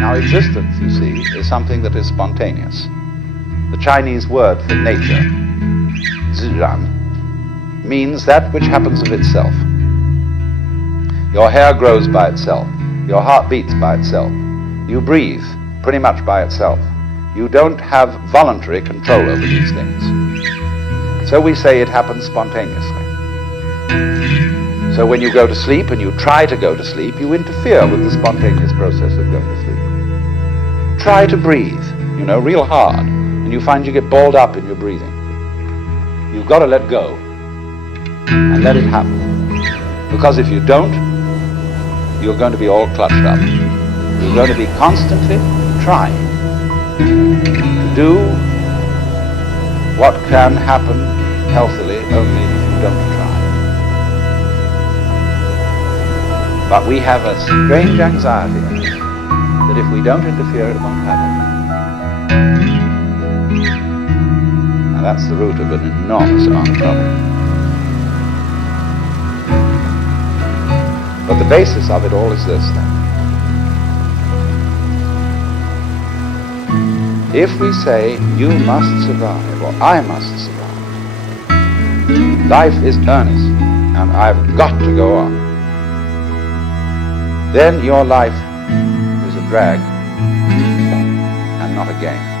Now, existence, you see, is something that is spontaneous. The Chinese word for nature, ziran, means that which happens of itself. Your hair grows by itself. Your heart beats by itself. You breathe pretty much by itself. You don't have voluntary control over these things. So we say it happens spontaneously. So when you go to sleep and you try to go to sleep, you interfere with the spontaneous process of going to sleep. Try to breathe, real hard, and you find you get balled up in your breathing. You've got to let go and let it happen. Because if you don't, you're going to be all clutched up. You're going to be constantly trying to do what can happen healthily only if you don't try. But we have a strange anxiety that if we don't interfere, it won't happen. And that's the root of an enormous amount of trouble. But the basis of it all is this, then. If we say, you must survive, or I must survive, life is earnest, and I've got to go on, then your life is a drag and not a gain.